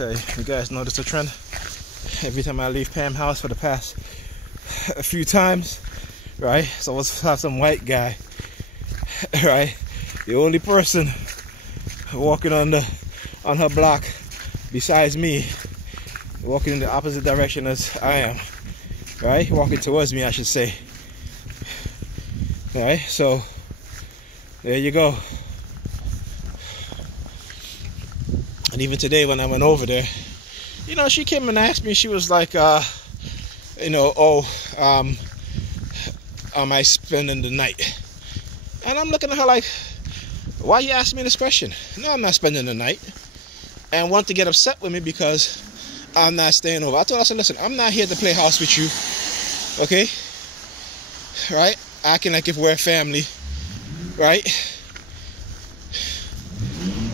Okay, you guys notice the trend? Every time I leave Pam's house for the past a few times, right? So let's have some white guy, right? The only person walking on her block besides me, walking in the opposite direction as I am, right? Walking towards me, I should say. All right, so there you go. And even today when I went over there, you know, she came and asked me, she was like, you know, oh, am I spending the night? And I'm looking at her like, why you asking me this question? No, I'm not spending the night. And want to get upset with me because I'm not staying over. I told her, I said, listen, I'm not here to play house with you, okay? Right? Acting like if we're a family, right?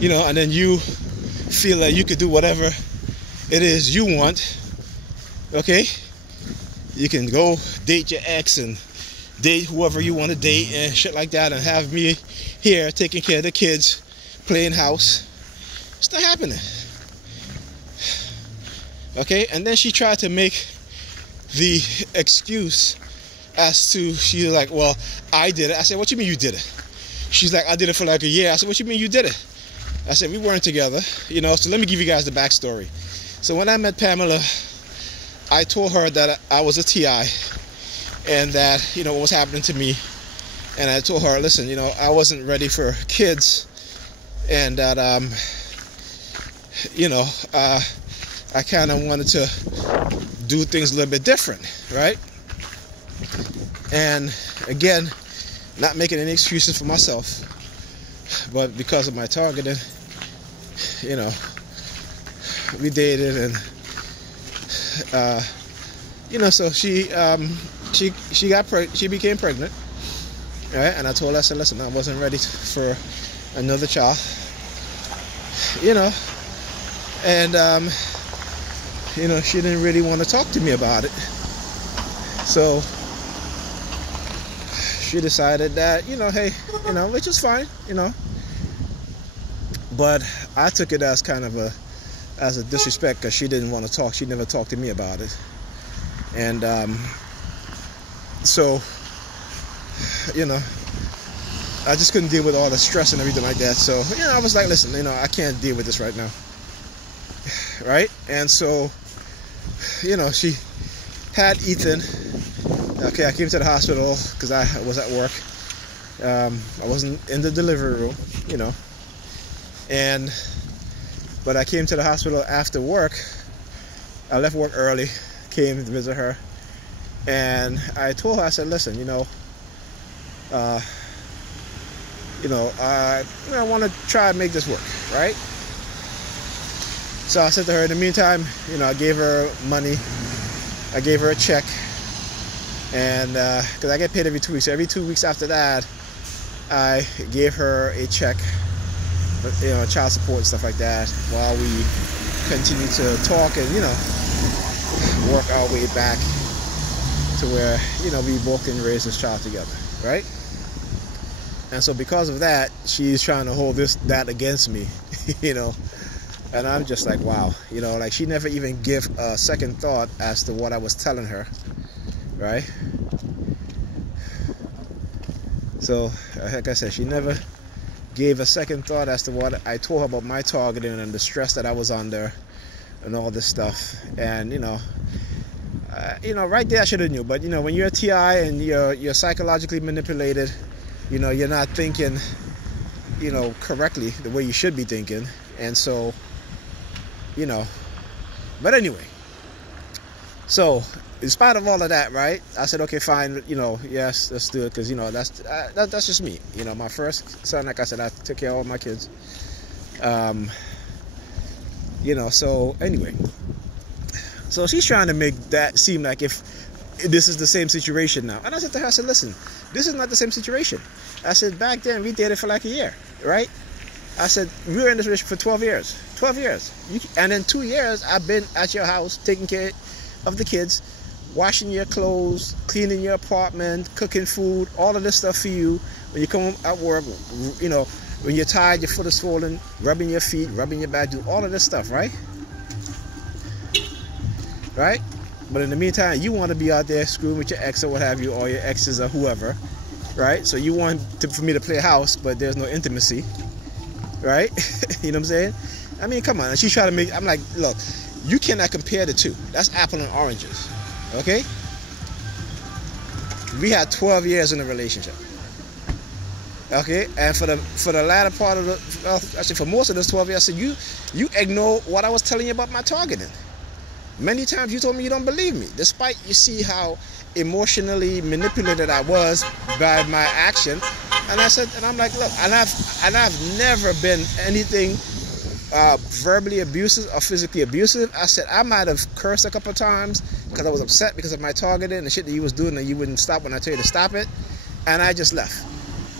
You know, and then you feel like you could do whatever it is you want, okay? You can go date your ex and date whoever you want to date and shit like that, and have me here taking care of the kids, playing house. It's not happening. Okay, and then she tried to make the excuse as to, she's like, well, I did it. I said, what you mean you did it? She's like, I did it for like a year. I said, what you mean you did it? I said, we weren't together, you know. So let me give you guys the backstory. So when I met Pamela, I told her that I was a TI and that, you know, what was happening to me. And I told her, listen, you know, I wasn't ready for kids, and that, you know, I kind of wanted to do things a little bit different, right? And again, not making any excuses for myself, but because of my targeting, you know, we dated, and you know, so she became pregnant, right? And I told her, I said, listen, I wasn't ready for another child, you know, and you know, she didn't really want to talk to me about it, so she decided that, you know, hey, you know, which is fine, you know, but I took it as kind of a disrespect, because she didn't want to talk. She never talked to me about it. And so, you know, I just couldn't deal with all the stress and everything like that. So, you know, I was like, listen, you know, I can't deal with this right now, right? And so, you know, she had Ethan. Okay, I came to the hospital because I was at work. I wasn't in the delivery room, you know, but I came to the hospital after work. I left work early, came to visit her, and I told her, I said, listen, you know, I want to try and make this work, right? So I said to her, in the meantime, you know, I gave her money, I gave her a check, and because I get paid every 2 weeks, so every 2 weeks after that, I gave her a check, you know, child support and stuff like that, while we continue to talk and, you know, work our way back to where, you know, we both can raise this child together, right? And so because of that, she's trying to hold that against me, you know, and I'm just like, wow, you know, like, she never even gave a second thought as to what I was telling her, right? So, like I said, she never gave a second thought as to what I told her about my targeting and the stress that I was under and all this stuff. And, you know, right there I should have knew. But, you know, when you're a TI and you're psychologically manipulated, you know, you're not thinking, you know, correctly the way you should be thinking. And so, you know, but anyway, so in spite of all of that, right, I said, okay, fine, you know, yes, let's do it, because, you know, that's just me. You know, my first son, like I said, I took care of all my kids. You know, so anyway, so she's trying to make that seem like if this is the same situation now. And I said to her, I said, listen, this is not the same situation. I said, back then we dated for like a year, right? I said, we were in this relationship for 12 years. 12 years. And in 2 years, I've been at your house taking care of the kids, washing your clothes, cleaning your apartment, cooking food, all of this stuff for you. When you come home at work, you know, when you're tired, your foot is swollen, rubbing your feet, rubbing your back, do all of this stuff, right? right? But in the meantime, you want to be out there screwing with your ex or what have you, or your exes or whoever, right? So you want for me to play house, but there's no intimacy, right? You know what I'm saying? I mean, come on. And she's trying to make, I'm like, look, you cannot compare the two. That's apple and oranges, okay? We had 12 years in a relationship, okay? And for the latter part of the, actually for most of those 12 years, I said, you ignore what I was telling you about my targeting. Many times you told me you don't believe me, despite you see how emotionally manipulated I was by my action. And I said, and I'm like, look, and I've never been anything verbally abusive or physically abusive. I said I might have cursed a couple of times because I was upset because of my targeting and the shit that you was doing, and you wouldn't stop when I told you to stop it. And I just left.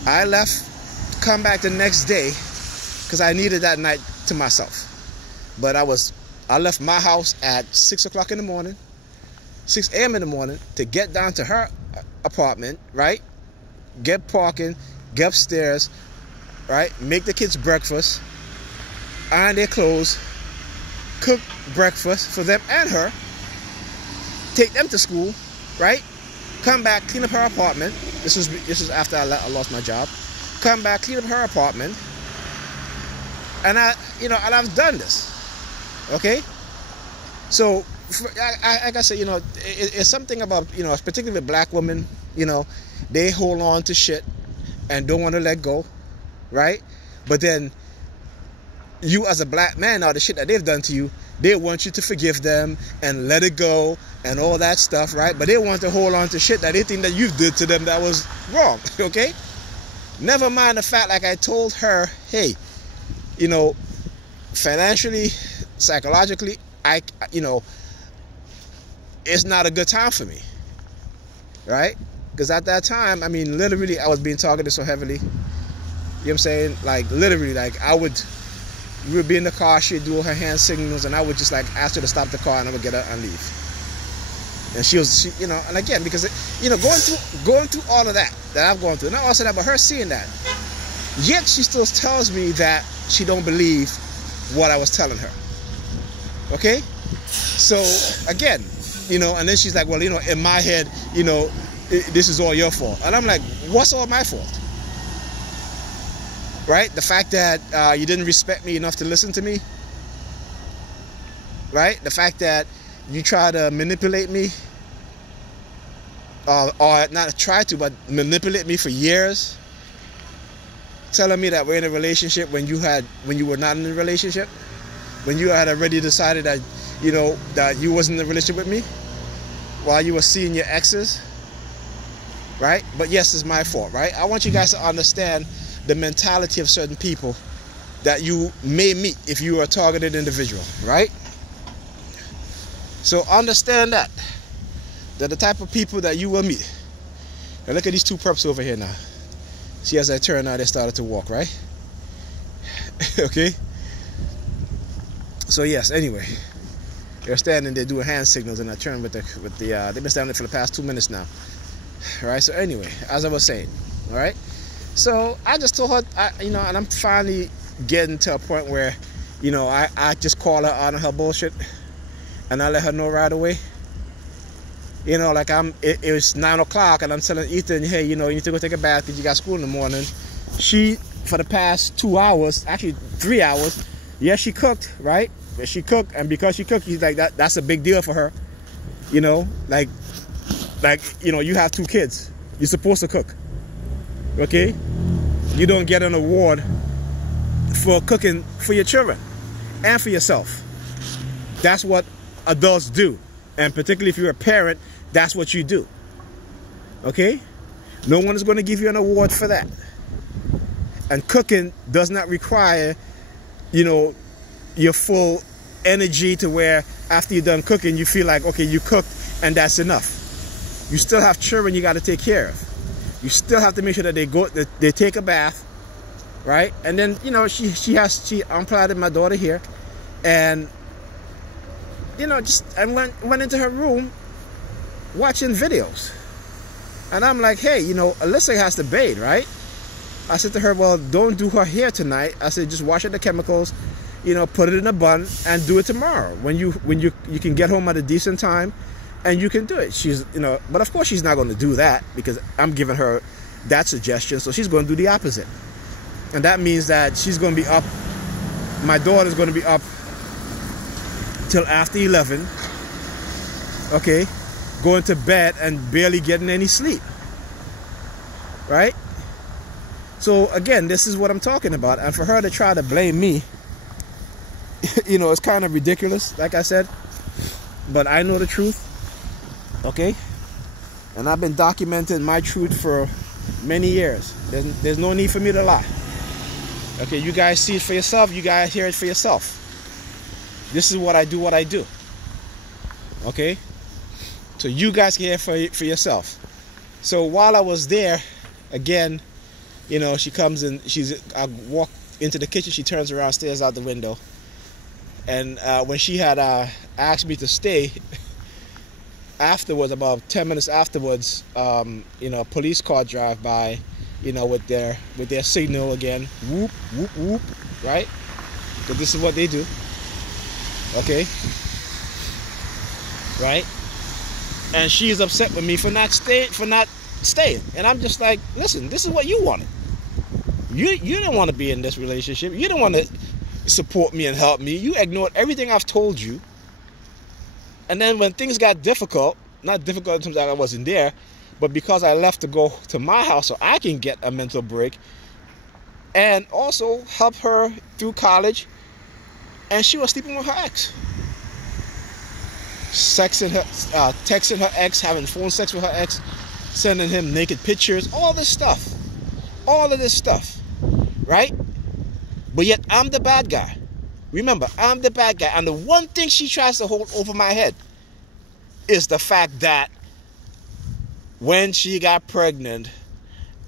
I left, come back the next day because I needed that night to myself. But I left my house at 6 o'clock in the morning, 6 a.m. in the morning, to get down to her apartment, right? Get parking, get upstairs, right? Make the kids breakfast, iron their clothes, cook breakfast for them and her, take them to school, right? Come back, clean up her apartment. This was after I lost my job. Come back, clean up her apartment, and and I've done this. Okay, so like I said, it's something about, particularly black women, they hold on to shit and don't want to let go, right? But then you as a black man, all the shit that they've done to you, they want you to forgive them and let it go and all that stuff, right? But they want to hold on to shit that they think that you did to them that was wrong, okay? Never mind the fact, like I told her, hey, financially, psychologically, it's not a good time for me, right? Because at that time, I mean, literally, I was being targeted so heavily. You know what I'm saying? Like, literally, like, we would be in the car, she'd do her hand signals, and I would just, like, ask her to stop the car, and I would get her and leave. And she, and again, because, going through all of that I've gone through, not also that, but her seeing that, yet she still tells me that she don't believe what I was telling her. Okay? So, again, and then she's like, well, in my head, this is all your fault. And I'm like, what's all my fault? Right? The fact that you didn't respect me enough to listen to me? Right? The fact that you try to manipulate me, or not try to, but manipulate me for years, telling me that we're in a relationship when you were not in a relationship, when you had already decided that that you wasn't in a relationship with me, while you were seeing your exes, right? But yes, it's my fault, right? I want you guys to understand the mentality of certain people that you may meet if you are a targeted individual, right? So understand that they're the type of people that you will meet. And look at these two perps over here now. See, as I turn now, they started to walk, right? Okay? So yes, anyway, they're standing there doing hand signals, and I turn with the they've been standing there for the past 2 minutes now. All right, so anyway, as I was saying, all right? So I just told her, and I'm finally getting to a point where, I just call her on her bullshit, and I let her know right away. Like it was 9 o'clock, and I'm telling Ethan, hey, you need to go take a bath because you got school in the morning. She, for the past 2 hours, actually 3 hours, yes, she cooked, right? She cooked, and because she cooked, he's like, that's a big deal for her. Like, you have 2 kids. You're supposed to cook. Okay? You don't get an award for cooking for your children and for yourself. That's what adults do. And particularly if you're a parent, that's what you do. Okay? No one is going to give you an award for that. And cooking does not require, your full energy to where after you're done cooking, you feel like, okay, you cooked and that's enough. You still have children you got to take care of. You still have to make sure that they take a bath, right? And then, she unplugged my daughter here, and I went into her room watching videos. And I'm like, hey, Alyssa has to bathe, right? I said to her, well, don't do her hair tonight. I said, just wash out the chemicals, you know, put it in a bun and do it tomorrow when you can get home at a decent time, and you can do it. She's, you know, but of course she's not going to do that because I'm giving her that suggestion. So she's going to do the opposite, and that means that she's going to be up. My daughter's going to be up till after 11. Okay, going to bed and barely getting any sleep. Right? So again, this is what I'm talking about, and for her to try to blame me, you know, it's kind of ridiculous, like I said, but I know the truth. Okay, and I've been documenting my truth for many years. There's no need for me to lie. Okay, you guys see it for yourself. You guys hear it for yourself. This is what I do. Okay, so you guys can hear it for yourself. So while I was there, again, you know, she comes in. I walk into the kitchen. She turns around, stares out the window, and when she had asked me to stay. Afterwards, about 10 minutes afterwards, you know, a police car drive by, you know, with their signal again, whoop, whoop, whoop, right? Because this is what they do, okay? Right? And she is upset with me for not staying. And I'm just like, listen, this is what you wanted. You didn't want to be in this relationship. You didn't want to support me and help me. You ignored everything I've told you. And then when things got difficult, not difficult in terms of I wasn't there, but because I left to go to my house so I can get a mental break and also help her through college, and she was sleeping with her ex. Texting her ex, having phone sex with her ex, sending him naked pictures, all of this stuff, right? But yet I'm the bad guy. Remember, I'm the bad guy. And the one thing she tries to hold over my head is the fact that when she got pregnant,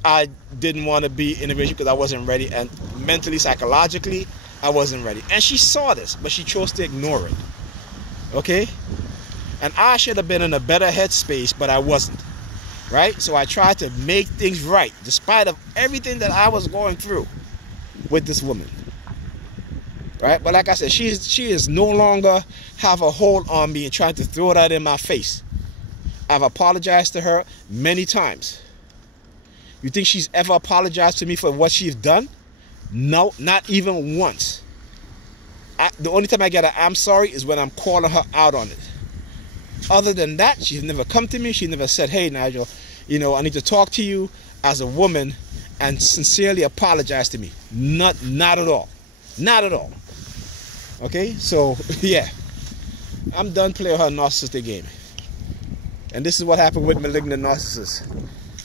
I didn't want to be in a relationship because I wasn't ready. And mentally, psychologically, I wasn't ready. And she saw this, but she chose to ignore it. Okay? And I should have been in a better headspace, but I wasn't. Right? So I tried to make things right, despite of everything that I was going through with this woman. Right? But like I said, she is no longer have a hold on me and trying to throw that in my face. I've apologized to her many times. You think she's ever apologized to me for what she's done? No, not even once. The only time I get a I'm sorry is when I'm calling her out on it. Other than that, she's never come to me. She never said, hey, Nigel, you know, I need to talk to you as a woman and sincerely apologize to me. Not at all. Not at all. Okay, so yeah, I'm done playing her narcissistic game. And this is what happened with malignant narcissists.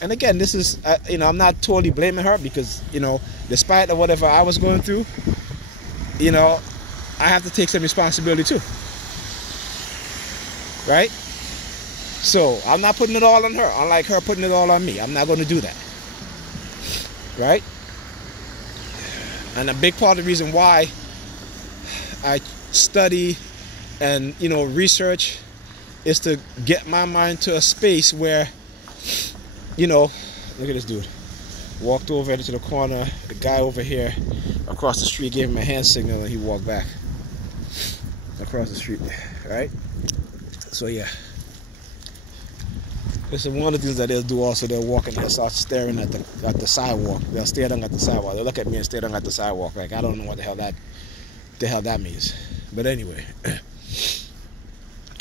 And again, this is, you know, I'm not totally blaming her because, you know, despite of whatever I was going through, you know, I have to take some responsibility too. Right? So I'm not putting it all on her, unlike her putting it all on me. I'm not going to do that. Right? And a big part of the reason why I study and, you know, research is to get my mind to a space where, you know, look at this dude. Walked over into the corner. The guy over here across the street gave him a hand signal and he walked back across the street. Right? So yeah. This is one of the things that they'll do also. They'll walk and they'll start staring at the sidewalk. They'll stare down at the sidewalk. They'll look at me and stare down at the sidewalk. Like, I don't know what the hell that means. But anyway.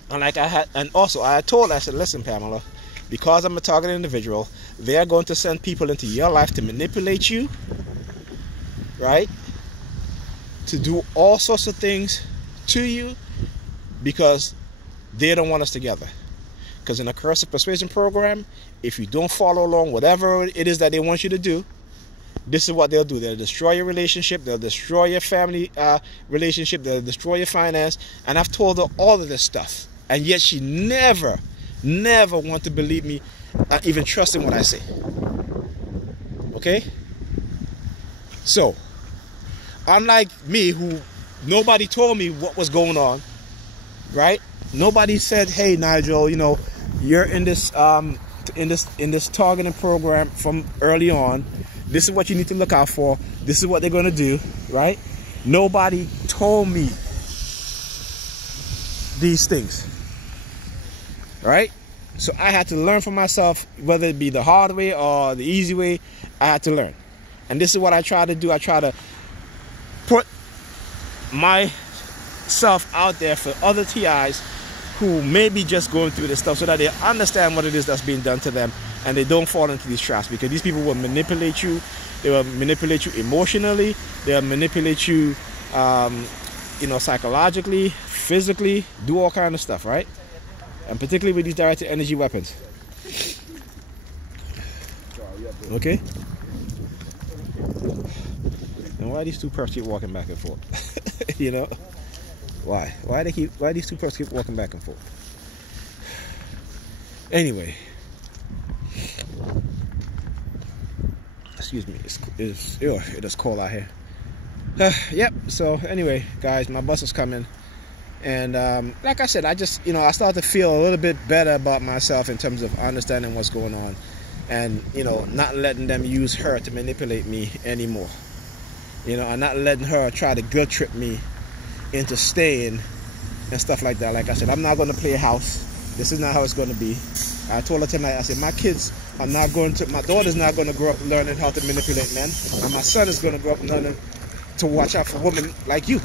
And like I said, listen, Pamela, because I'm a targeted individual, they are going to send people into your life to manipulate you, right? To do all sorts of things to you because they don't want us together. Because in a Coercive Persuasion Program, if you don't follow along whatever it is that they want you to do, this is what they'll do. They'll destroy your relationship. They'll destroy your family relationship. They'll destroy your finance. And I've told her all of this stuff. And yet she never wanted to believe me, even trust in what I say. Okay? So, unlike me, who nobody told me what was going on, right? Nobody said, hey, Nigel, you know, you're in this targeting program from early on. This is what you need to look out for. This is what they're going to do, right? Nobody told me these things, right? So I had to learn for myself, whether it be the hard way or the easy way. I had to learn, and this is what I try to do. I try to put myself out there for other TIs who may be just going through this stuff, so that they understand what it is that's being done to them, and they don't fall into these traps, because these people will manipulate you. They will manipulate you emotionally. They'll manipulate you, you know, psychologically, physically, do all kind of stuff, right? And particularly with these directed energy weapons. Okay? And why these two perps keep walking back and forth? You know? Why? Why these two perps keep walking back and forth? Anyway. Excuse me, it is cold out here. Yep, so anyway, guys, my bus is coming. And like I said, I just, you know, I started to feel a little bit better about myself in terms of understanding what's going on. And, you know, not letting them use her to manipulate me anymore. You know, and not letting her try to guilt trip me into staying and stuff like that. Like I said, I'm not going to play house. This is not how it's going to be. I told her tonight, I said, my daughter's not going to grow up learning how to manipulate men. And my son is going to grow up learning to watch out for women like you.